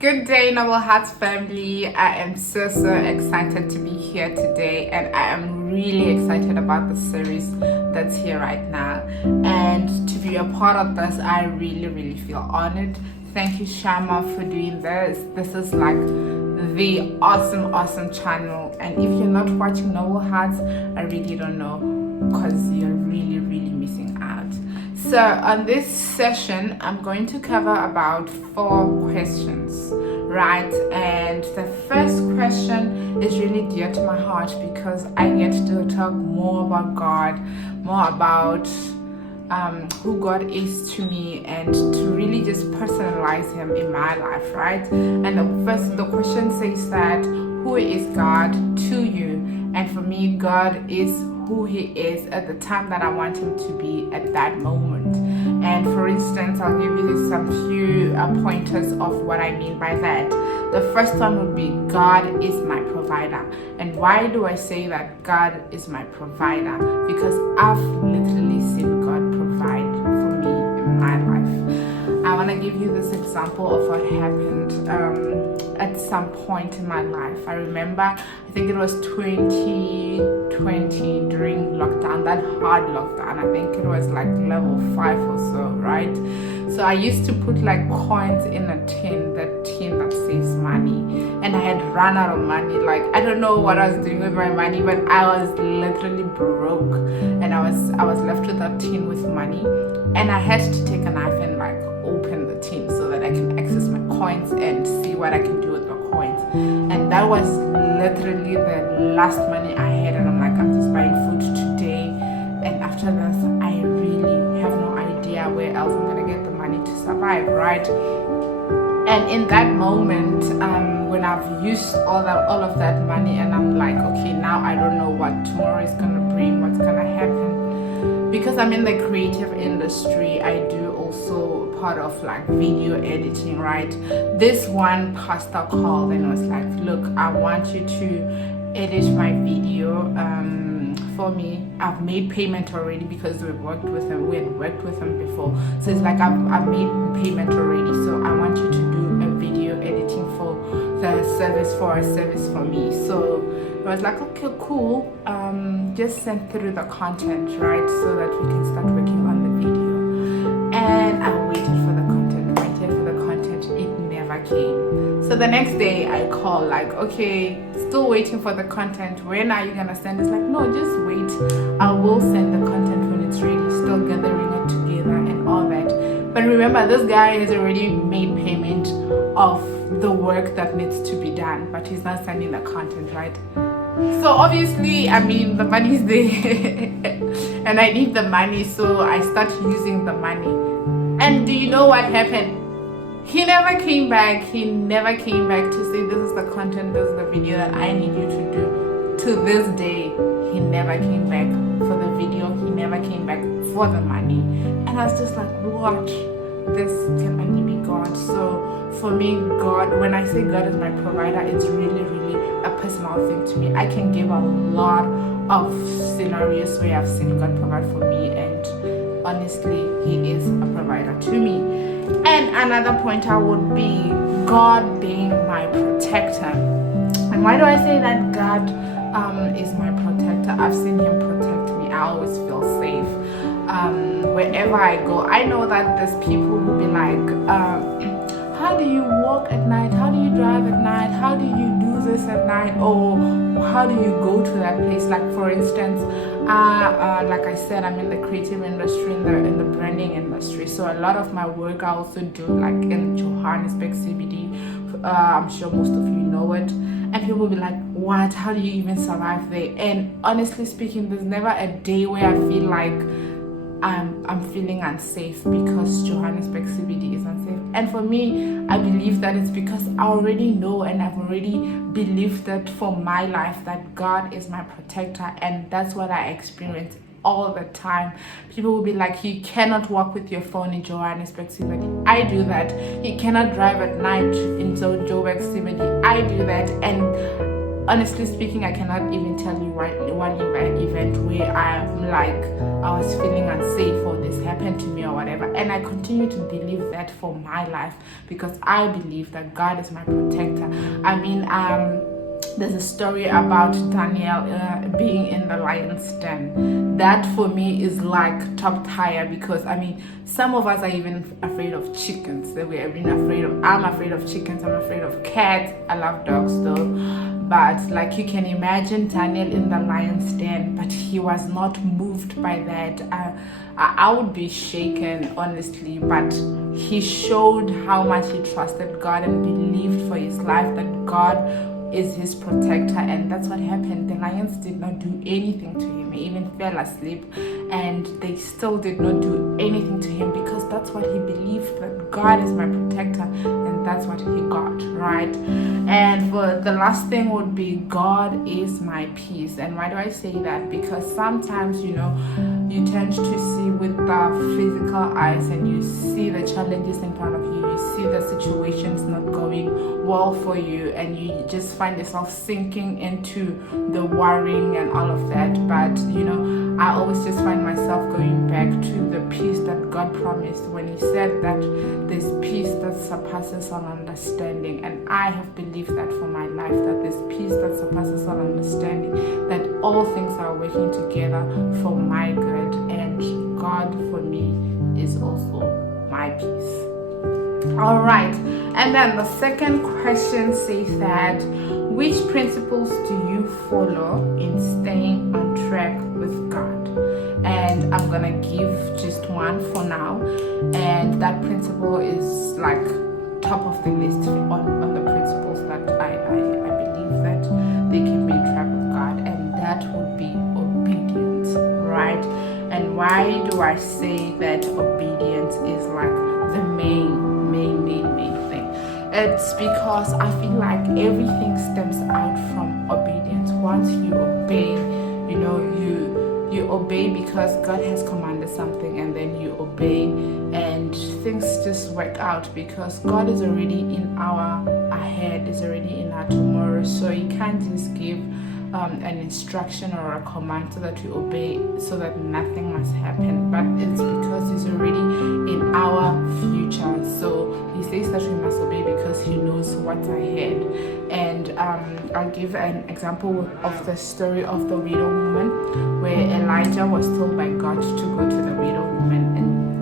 Good day, Noble Hearts family. I am so excited to be here today, and I am really excited about the series that's here right now. And to be a part of this, I really feel honored. Thank you, Shama, for doing this. This is like the awesome channel. And if you're not watching Noble Hearts, I really don't know, because you're really missing out. So on this session, I'm going to cover about 4 questions, right? And the first question is really dear to my heart because I get to talk more about God, more about who God is to me, and to really just personalize Him in my life, right? And the question says that, who is God to you? And for me, God is who He is at the time that I want Him to be at that moment. And for instance, I'll give you some few pointers of what I mean by that. The first one would be, God is my provider. And why do I say that God is my provider? Because I've literally seen God provide for me in my life. I want to give you this example of what happened at some point in my life. I remember, I think it was 2020 during lockdown, that hard lockdown. I think it was like level 5 or so, right? So I used to put like coins in a tin, that tin that saves money. And I had run out of money. Like, I don't know what I was doing with my money, but I was literally broke. And I was left with that tin with money. And I had to take a knife and like open the tin so that I can access my coins and see what I can do with the coins. And that was literally the last money I had, and I'm like, I'm just buying food today, and after this I really have no idea where else I'm gonna get the money to survive, right? And in that moment, when I've used all of that money, and I'm like, okay, now I don't know what tomorrow is gonna bring, what's gonna happen. Because I'm in the creative industry, I do also part of like video editing, right? This one pastor called and was like, look, I want you to edit my video for me. I've made payment already because we had worked with him before. So it's like, I've made payment already, so I want you to do a video editing for a service for me. So I was like, okay, cool. Just send through the content, right, so that we can start working on the video. And I waited for the content. It never came. So the next day I called, like, okay, still waiting for the content. When are you gonna send? It's like, no, just wait. I will send the content when it's ready. Still gathering it together and all that. But remember, this guy has already made payment of the work that needs to be done, but he's not sending the content, right? So obviously, I mean, the money's there and I need the money, so I start using the money. And do you know what happened? He never came back to say, this is the content, this is the video that I need you to do. To this day, he never came back for the video, he never came back for the money. And I was just like, what? This can only be God. So for me, God, when I say God is my provider, it's really a personal thing to me. I can give a lot of scenarios where I've seen God provide for me, and honestly, He is a provider to me. And another pointer would be God being my protector. And why do I say that God is my protector? I've seen Him protect me. I always feel safe. Wherever I go, I know that there's people who be like, how do you walk at night? How do you drive at night? How do you do this at night? Or how do you go to that place? Like, for instance, like I said, I'm in the creative industry, in the branding industry. So a lot of my work I also do like in Johannesburg CBD. I'm sure most of you know it. And people will be like, what? How do you even survive there? And honestly speaking, there's never a day where I feel like I'm feeling unsafe because Johannesburg CBD is unsafe. And for me, I believe that it's because I already know, and I've already believed that for my life, that God is my protector, and that's what I experience all the time. People will be like, you cannot walk with your phone in Johannesburg CBD. I do that. You cannot drive at night in Joburg CBD. I do that. And honestly speaking, I cannot even tell you one event where I'm like, I was feeling unsafe or this happened to me or whatever. And I continue to believe that for my life, because I believe that God is my protector. I mean, there's a story about Daniel being in the lion's den. That for me is like top tier, because I mean, some of us are even afraid of chickens. I'm afraid of chickens, I'm afraid of cats. I love dogs though. But like, you can imagine Daniel in the lion's den, but he was not moved by that. I would be shaken, honestly, but he showed how much he trusted God and believed for his life that God is his protector. And that's what happened. The lions did not do anything to him. He even fell asleep, and they still did not do anything to him, because that's what he believed, that God is my protector, and that's what he got, right? And for the last thing would be, God is my peace. And why do I say that? Because sometimes, you tend to see with the physical eyes, and you see the challenges in front of you, you see the situations not going well for you, and you just find yourself sinking into the worrying and all of that. But I always just find myself going back to the peace that God promised when he said that there's peace that surpasses all understanding. And I have believed that for my life, that there's peace that surpasses all understanding, that all things are working together for my good, and God for me is also my peace. All right, and then the second question says that, which principles do you follow in staying on track with God? And I'm gonna give just one for now, and that principle is like top of the list on the principles that I believe that they can be track with God, and that would be obedience, right? And why do I say that obedience is like the main thing? It's because I feel like everything stems out from obedience. Once you obey, you obey because God has commanded something, and then you obey, and things just work out because God is already in our ahead, is already in our tomorrow. So you can't just give an instruction or a command so that you obey, so that nothing must happen, but it's because he's already in our future. So he says that we must obey because he knows what's ahead. And I'll give an example of the story of the widow woman, where Elijah was told by God to go to the widow woman,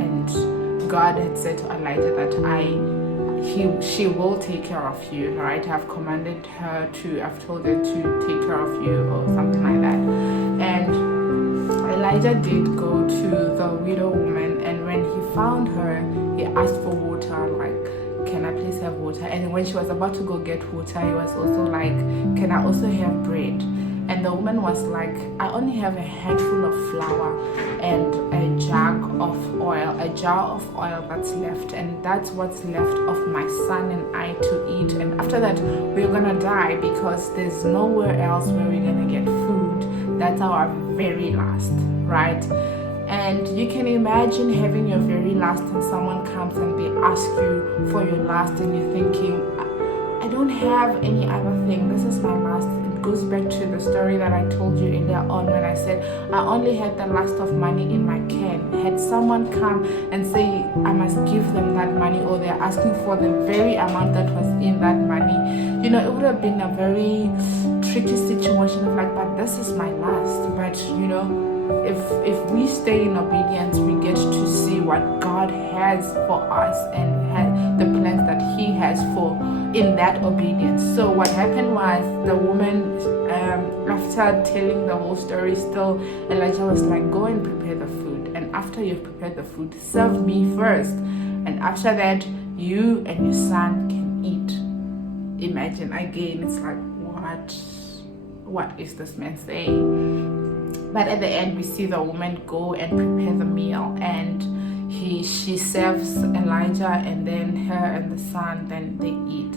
and God had said to Elijah that she will take care of you, right? I've told her to take care of you, or something like that. And Elijah did go to the widow woman, and when he found her, he asked for water, like, can I please have water? And when she was about to go get water, he was also like, can I also have bread? And the woman was like, I only have a handful of flour and a jar of oil that's left, and that's what's left of my son and I to eat. And after that, we're gonna die, because there's nowhere else where we're gonna get food. That's our very last, right? And you can imagine having your very last, and someone comes and they ask you for your last, and you're thinking, I don't have any other thing, this is my last. Goes back to the story that I told you earlier on, when I said I only had the last of money in my can. Had someone come and say I must give them that money, or they're asking for the very amount that was in that money, it would have been a very tricky situation of like, but this is my last. But if we stay in obedience, we get to see what God has for us, and the plans that he has for in that obedience. So what happened was, the woman, after telling the whole story, still Elijah was like, go and prepare the food, and after you've prepared the food, serve me first, and after that you and your son can eat. Imagine again, it's like, what is this man saying? But at the end, we see the woman go and prepare the meal, and she serves Elijah, and then her and the son, then they eat.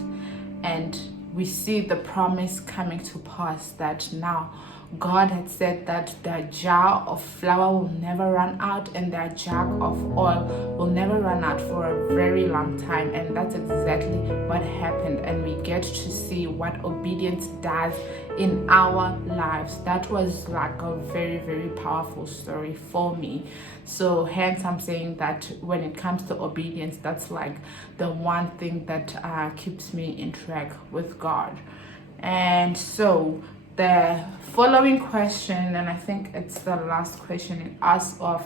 And we see the promise coming to pass, that now God had said that their jar of flour will never run out and their jug of oil will never run out for a very long time. And that's exactly what happened. And we get to see what obedience does in our lives. That was like a very, very powerful story for me. So hence I'm saying that when it comes to obedience, that's like the one thing that keeps me in track with God. And so the following question, and I think it's the last question, it asks of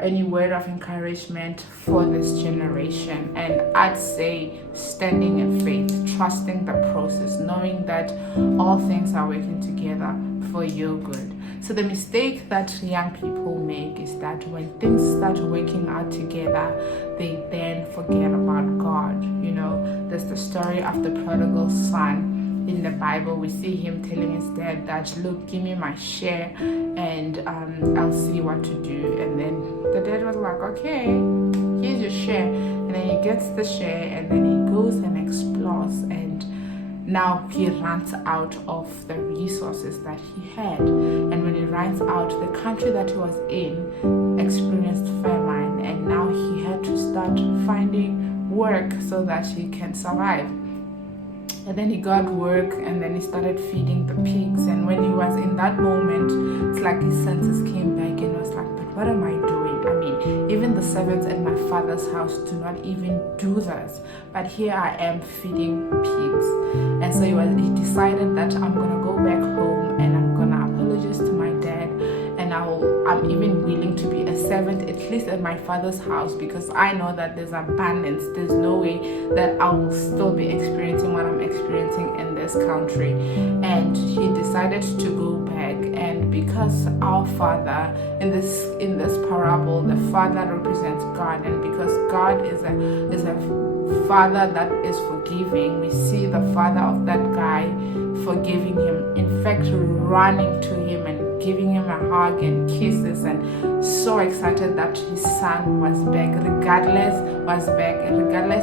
any word of encouragement for this generation. And I'd say standing in faith, trusting the process, knowing that all things are working together for your good. So the mistake that young people make is that when things start working out together, they then forget about God. You know, there's the story of the prodigal son. In the Bible, we see him telling his dad that, look, give me my share and I'll see what to do. And then the dad was like, okay, here's your share. And then he gets the share and then he goes and explores, and now he runs out of the resources that he had. And when he runs out, the country that he was in experienced famine, and now he had to start finding work so that he can survive. And then he got work, and then he started feeding the pigs. And when he was in that moment, it's like his senses came back and was like, but what am I doing? I mean, even the servants at my father's house do not even do this, but here I am feeding pigs. And so he decided that I'm gonna go back home and I'm gonna apologize to my dad, and I'm even willing to be a servant at least at my father's house, because I know that there's abundance. There's no way that I will still be experiencing what I'm experiencing in this country. And he decided to go back, and because our father in this parable, the father represents God, and because God is a father that is forgiving, we see the father of that guy forgiving him, in fact running to him and giving him a hug and kisses, and so excited that his son was back, regardless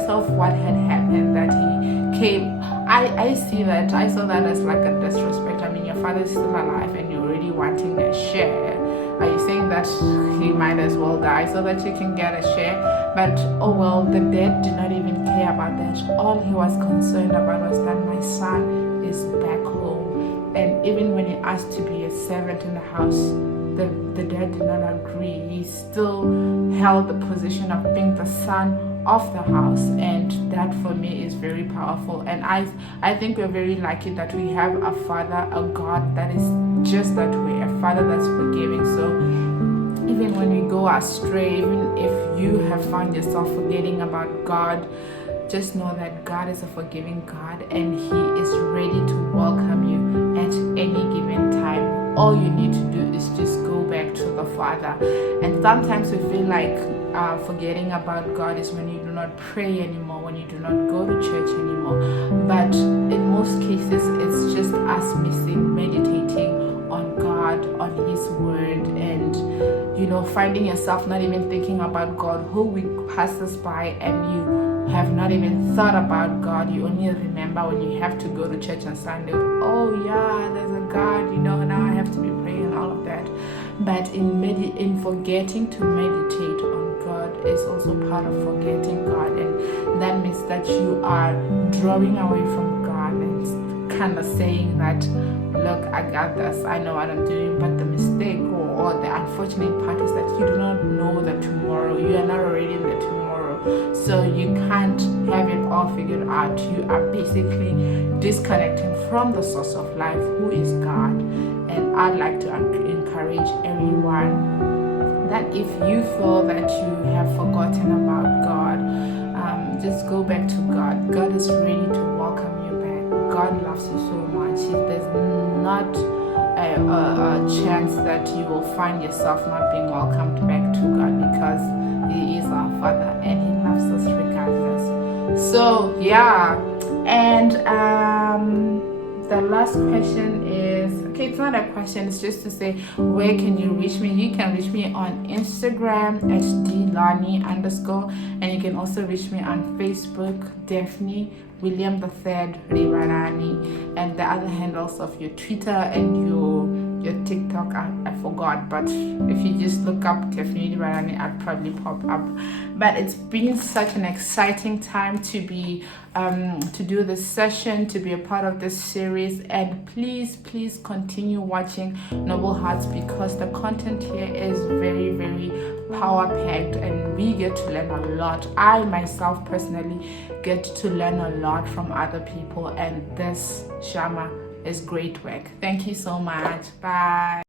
of what had happened, that he came. I saw that as like a disrespect. I mean, your father is still alive and you're already wanting a share. Are you saying that he might as well die so that you can get a share? But oh well, the dad did not even care about that. All he was concerned about was that my son is back home. And even when he asked to be a servant in the house, the dad did not agree. He still held the position of being the son of the house, and that for me is very powerful. And I think we're very lucky that we have a father, a God that is just that way, a father that's forgiving. So even when we go astray, even if you have found yourself forgetting about God, just know that God is a forgiving God, and he is ready to welcome you at any given time. All you need to do is just go back to the Father. And sometimes we feel like forgetting about God is when you do not pray anymore, when you do not go to church anymore. But in most cases, it's just us meditating on God, on his word, and finding yourself not even thinking about God. Whole week passes by and you have not even thought about God. You only remember when you have to go to church on Sunday. Oh yeah, there's a God, now I have to be praying and all of that. But in forgetting to meditate on God is also part of forgetting God, and that means that you are drawing away from God and kind of saying that, look, I got this, I know what I'm doing. But the mistake or the unfortunate part is that you do not know the tomorrow. You are not already in the tomorrow, so you can't have it all figured out. You are basically disconnecting from the source of life, who is God. And I'd like to encourage everyone that if you feel that you have forgotten about God, just go back to God. God is ready to welcome you back. God loves you so much. There's not a chance that you will find yourself not being welcomed back to God, because he is our Father and he loves us regardless. So yeah, and the last question is, okay, it's not a question, it's just to say, where can you reach me? You can reach me on Instagram at @dlani_, and you can also reach me on Facebook, Daphney William III Livhalani, and the other handles of your Twitter and your TikTok, I forgot, but if you just look up Daphney Livhalani, I'll probably pop up. But it's been such an exciting time to be to do this session, to be a part of this series, and please continue watching Noble Hearts, because the content here is very, very power packed and we get to learn a lot. I myself personally get to learn a lot from other people, and this Shama is great work. Thank you so much. Bye.